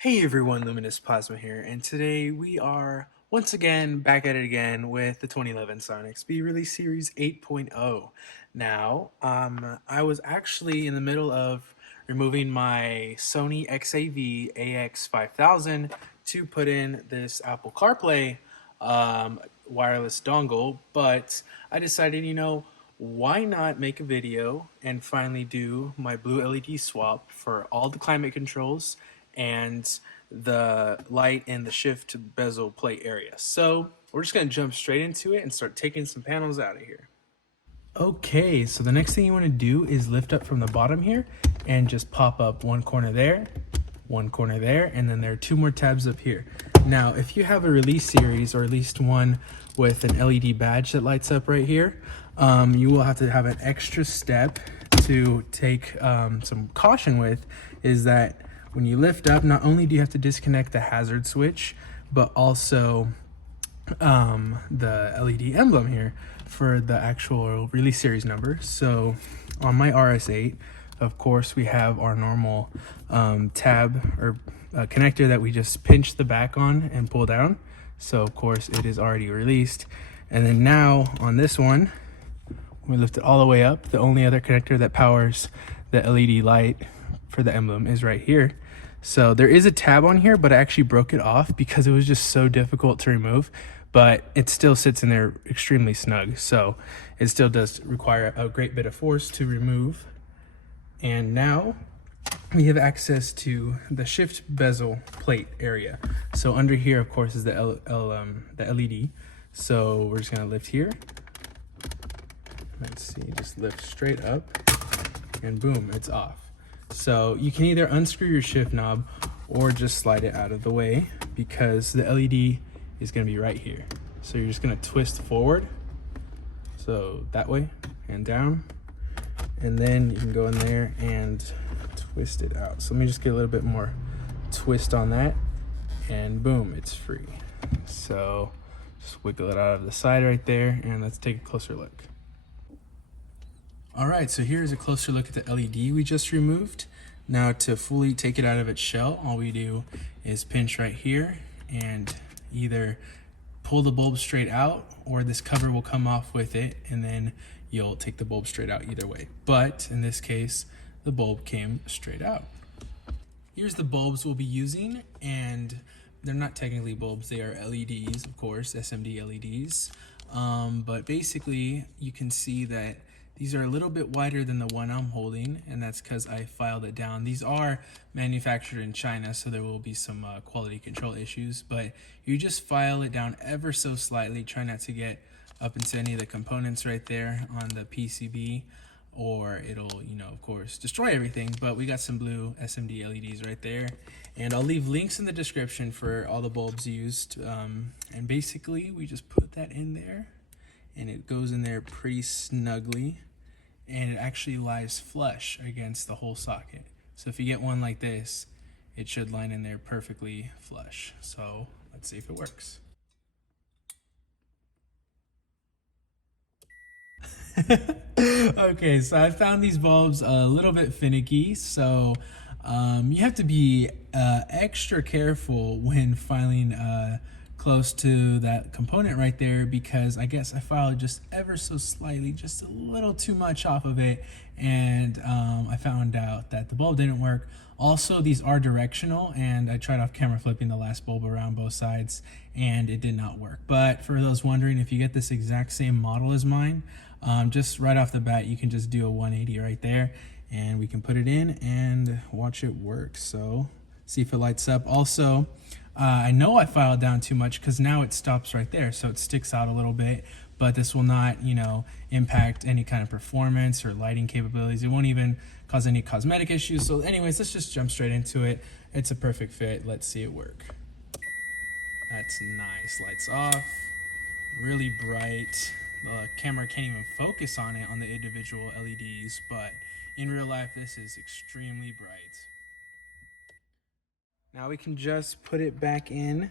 Hey everyone, Luminous Plasma here, and today we are once again back at it again with the 2011 Scion XP Release Series 8.0. Now, I was actually in the middle of removing my Sony XAV AX5000 to put in this Apple CarPlay wireless dongle, but I decided, why not make a video and finally do my blue LED swap for all the climate controls and the light and the shift bezel plate area. So we're just going to jump straight into it and start taking some panels out of here. Okay, so the next thing you want to do is lift up from the bottom here and just pop up one corner there, and then there are two more tabs up here. Now, if you have a release series or at least one with an LED badge that lights up right here, you will have to have an extra step to take some caution with, is that when you lift up, not only do you have to disconnect the hazard switch, but also the LED emblem here for the actual release series number. So on my RS8, of course, we have our normal tab or connector that we just pinch the back on and pull down. So of course it is already released. And then now on this one, we lift it all the way up. The only other connector that powers the LED light for the emblem is right here. So there is a tab on here, but I actually broke it off because it was just so difficult to remove, but it still sits in there extremely snug. So it still does require a great bit of force to remove. And now we have access to the shift bezel plate area. So under here, of course, is the LED. So we're just gonna lift here. Let's see, just lift straight up and boom, it's off. So you can either unscrew your shift knob or just slide it out of the way because the LED is going to be right here. So you're just going to twist forward, so that way and down, and then you can go in there and twist it out. So let me just get a little bit more twist on that, and boom, it's free. So just wiggle it out of the side right there, and let's take a closer look. All right, so here's a closer look at the LED we just removed. Now to fully take it out of its shell, all we do is pinch right here and either pull the bulb straight out or this cover will come off with it and then you'll take the bulb straight out either way. But in this case, the bulb came straight out. Here's the bulbs we'll be using, and they're not technically bulbs, they are LEDs, of course, SMD LEDs. But basically you can see that these are a little bit wider than the one I'm holding, and that's because I filed it down. These are manufactured in China, so there will be some quality control issues, but you just file it down ever so slightly. Try not to get up into any of the components right there on the PCB, or it'll, of course, destroy everything. But we got some blue SMD LEDs right there, and I'll leave links in the description for all the bulbs used. And basically, we just put that in there, and it goes in there pretty snugly. And it actually lies flush against the whole socket. So if you get one like this, it should line in there perfectly flush. So let's see if it works. Okay, so I found these bulbs a little bit finicky, so you have to be extra careful when filing close to that component right there, because I guess I filed just ever so slightly, just a little too much off of it, and I found out that the bulb didn't work. Also, these are directional, and I tried off camera flipping the last bulb around both sides and it did not work. But for those wondering, if you get this exact same model as mine, just right off the bat you can just do a 180 right there and we can put it in and watch it work. So see if it lights up. Also, I know I filed down too much because now it stops right there, so it sticks out a little bit, but this will not, impact any kind of performance or lighting capabilities. It won't even cause any cosmetic issues. So anyways, let's just jump straight into it. It's a perfect fit. Let's see it work. That's nice. Lights off, really bright. The camera can't even focus on it on the individual LEDs, but in real life, this is extremely bright. Now we can just put it back in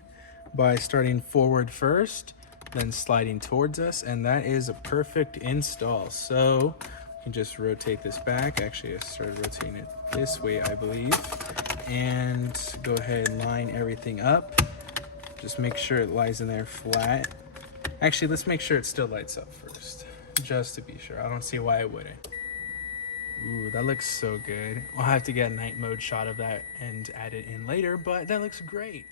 by starting forward first, then sliding towards us, and that is a perfect install. So you can just rotate this back. Actually, I started rotating it this way, I believe. and go ahead and line everything up. Just make sure it lies in there flat. Actually, let's make sure it still lights up first, just to be sure. I don't see why it wouldn't. Ooh, that looks so good. I'll have to get a night mode shot of that and add it in later, but that looks great.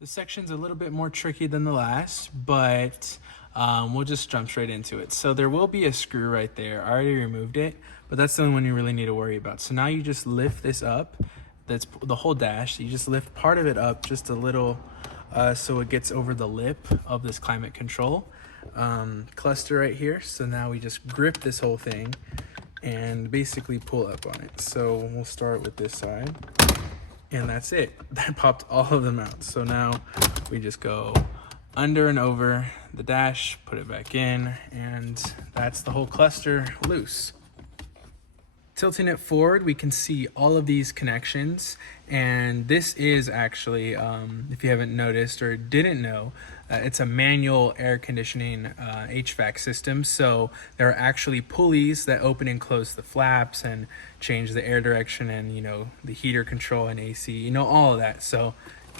This section's a little bit more tricky than the last, but we'll just jump straight into it. So there will be a screw right there. I already removed it, but that's the only one you really need to worry about. So now you just lift this up. That's the whole dash. You just lift part of it up just a little so it gets over the lip of this climate control cluster right here. So now we just grip this whole thing and basically pull up on it. So we'll start with this side, and that's it. That popped all of them out. So now we just go under and over the dash, put it back in, and that's the whole cluster loose. Tilting it forward, we can see all of these connections, and this is actually, if you haven't noticed or didn't know, it's a manual air conditioning HVAC system. So there are actually pulleys that open and close the flaps and change the air direction and, you know, the heater control and AC, you know, all of that. So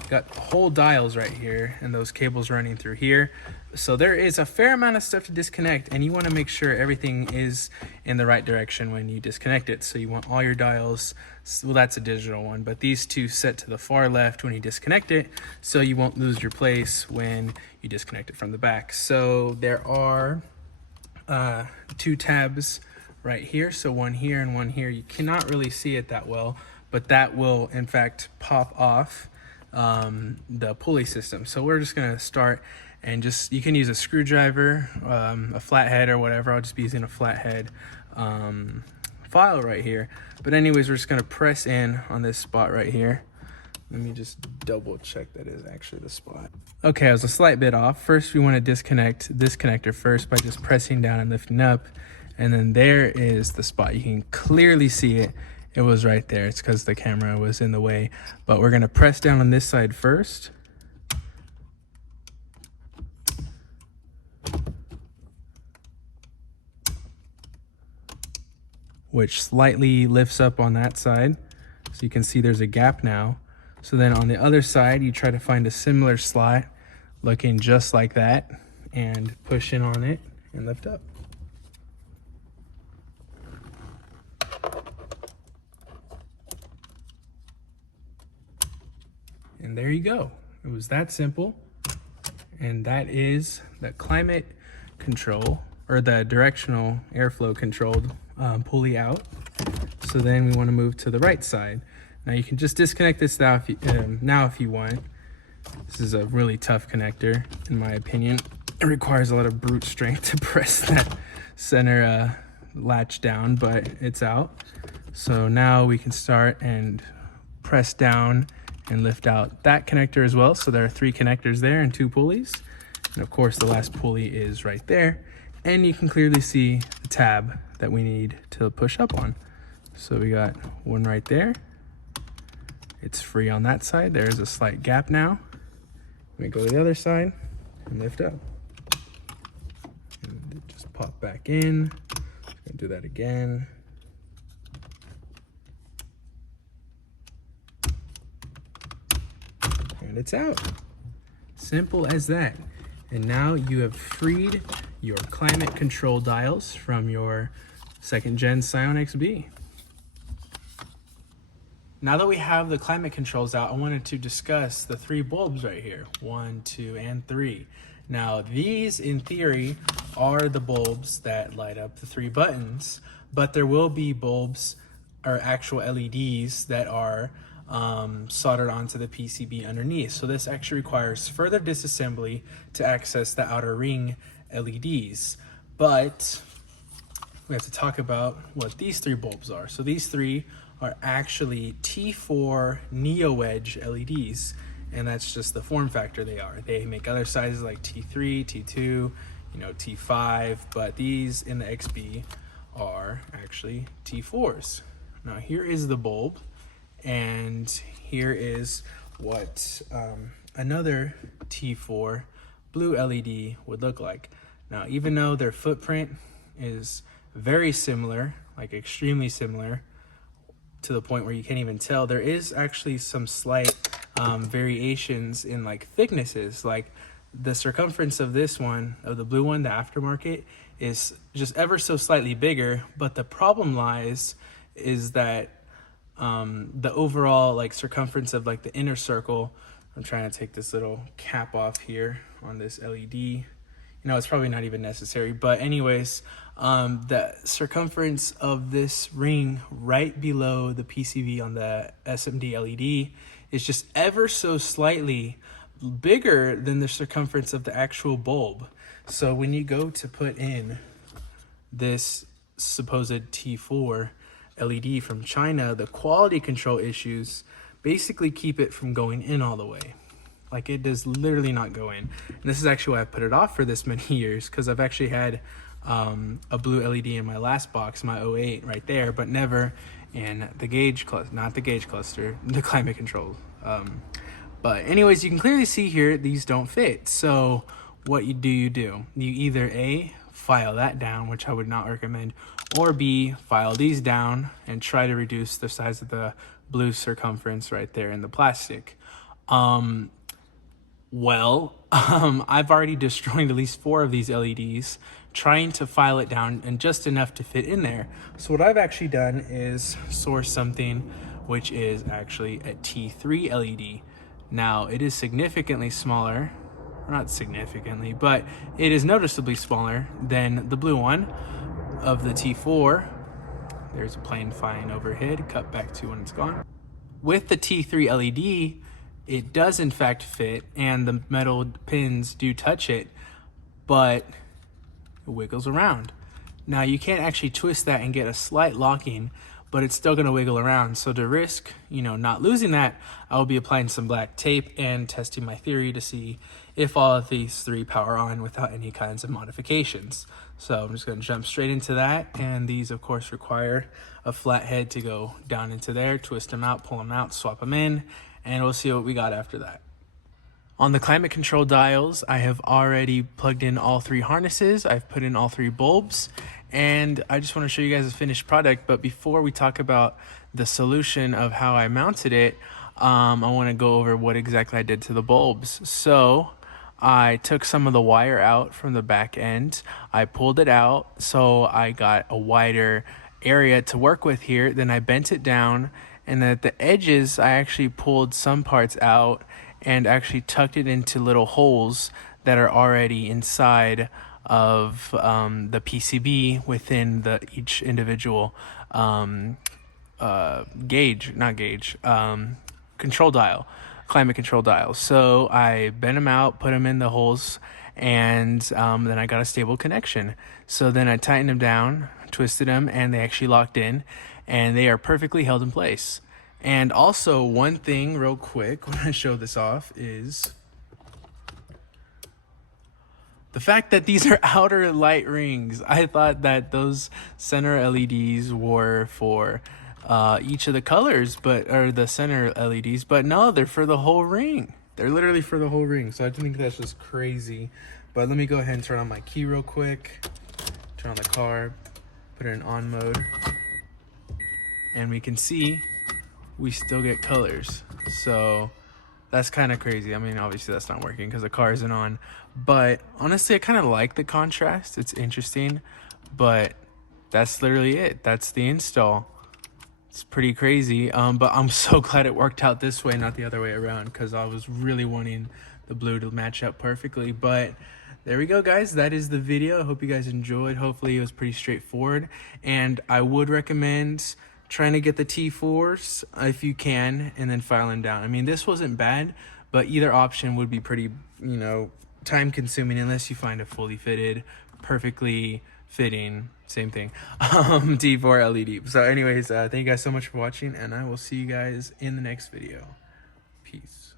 got whole dials right here and those cables running through here. So there is a fair amount of stuff to disconnect, and you want to make sure everything is in the right direction when you disconnect it. So you want all your dials, well, that's a digital one, but these two set to the far left when you disconnect it, so you won't lose your place when you disconnect it from the back. So there are two tabs right here, so one here and one here. You cannot really see it that well, but that will in fact pop off the pulley system. So we're just going to start, and just, you can use a screwdriver, a flathead or whatever. I'll just be using a flathead file right here. But anyways, we're just going to press in on this spot right here. Let me just double check that is actually the spot. Okay, I was a slight bit off. First, we want to disconnect this connector first by just pressing down and lifting up. And then there is the spot. You can clearly see it. It was right there. It's because the camera was in the way. But we're going to press down on this side first. Which slightly lifts up on that side. So you can see there's a gap now. So then on the other side, you try to find a similar slot looking just like that and push in on it and lift up. And there you go. It was that simple. And that is the climate control, or the directional airflow controlled pulley out. So then we want to move to the right side. Now you can just disconnect this now if you want. This is a really tough connector, in my opinion. It requires a lot of brute strength to press that center latch down, but it's out. So now we can start and press down and lift out that connector as well. So there are 3 connectors there and 2 pulleys. And of course the last pulley is right there. And you can clearly see the tab that we need to push up on. So we got one right there. It's free on that side. There's a slight gap now. We go to the other side and lift up. And just pop back in. Gonna do that again. And it's out. Simple as that. And now you have freed your climate control dials from your 2nd gen Scion XB. Now that we have the climate controls out, I wanted to discuss the 3 bulbs right here, 1, 2, and 3. Now these, in theory, are the bulbs that light up the 3 buttons, but there will be bulbs or actual LEDs that are soldered onto the PCB underneath. So this actually requires further disassembly to access the outer ring LEDs. But we have to talk about what these 3 bulbs are. So these 3 are actually T4 Neo Wedge LEDs, and that's just the form factor they are. They make other sizes like T3, T2, you know, T5, but these in the XB are actually T4s. Now here is the bulb, and here is what another T4 blue LED would look like. Now, even though their footprint is very similar, like extremely similar, to the point where you can't even tell. There is actually some slight variations in like thicknesses. Like the circumference of this one, of the blue one, the aftermarket, is just ever so slightly bigger, but the problem lies is that the overall like circumference of like the inner circle, I'm trying to take this little cap off here on this LED. You know, it's probably not even necessary, but anyways, the circumference of this ring right below the PCV on the SMD LED is just ever so slightly bigger than the circumference of the actual bulb. So when you go to put in this supposed T4 LED from China, the quality control issues basically keep it from going in all the way. Like it does literally not go in. And this is actually why I put it off for this many years, because I've actually had a blue LED in my last box, my 08 right there, but never in the gauge cluster, not the gauge cluster, the climate control. But anyways, you can clearly see here, these don't fit. So what you do, you either A, file that down, which I would not recommend, or B, file these down and try to reduce the size of the blue circumference right there in the plastic. I've already destroyed at least 4 of these LEDs trying to file it down and just enough to fit in there. So what I've actually done is source something which is actually a T3 LED. Now it is significantly smaller, not significantly, but it is noticeably smaller than the blue one of the T4. There's a plane flying overhead, cut back to when it's gone. With the T3 LED, it does in fact fit and the metal pins do touch it, but it wiggles around. Now you can't actually twist that and get a slight locking, but it's still gonna wiggle around. So to risk, not losing that, I'll be applying some black tape and testing my theory to see if all of these 3 power on without any kinds of modifications. So I'm just gonna jump straight into that. And these of course require a flat head to go down into there, twist them out, pull them out, swap them in, and we'll see what we got after that. On the climate control dials, I have already plugged in all 3 harnesses. I've put in all 3 bulbs, and I just want to show you guys the finished product. But before we talk about the solution of how I mounted it, I want to go over what exactly I did to the bulbs. So I took some of the wire out from the back end. I pulled it out so I got a wider area to work with here. Then I bent it down, and at the edges I actually pulled some parts out and actually tucked it into little holes that are already inside of the PCB within each individual control dial, climate control dial. So I bent them out, put them in the holes, and then I got a stable connection. So then I tightened them down, twisted them, and they actually locked in, and they are perfectly held in place. And also, one thing real quick when I show this off is the fact that these are outer light rings. I thought that those center LEDs were for each of the colors, or the center LEDs, but no, they're for the whole ring. They're literally for the whole ring. So I think that's just crazy. But let me go ahead and turn on my key real quick. Turn on the car, put it in on mode, and we can see we still get colors. So that's kind of crazy. I mean, obviously that's not working because the car isn't on, but honestly I kind of like the contrast. It's interesting, but that's literally it. That's the install. It's pretty crazy, but I'm so glad it worked out this way, not the other way around, because I was really wanting the blue to match up perfectly. But there we go, guys. That is the video. I hope you guys enjoyed. Hopefully it was pretty straightforward, and I would recommend trying to get the T4s if you can, and then filing down. I mean, this wasn't bad, but either option would be pretty, time consuming unless you find a fully fitted, perfectly fitting, same thing, T4 LED. So anyways, thank you guys so much for watching, and I will see you guys in the next video. Peace.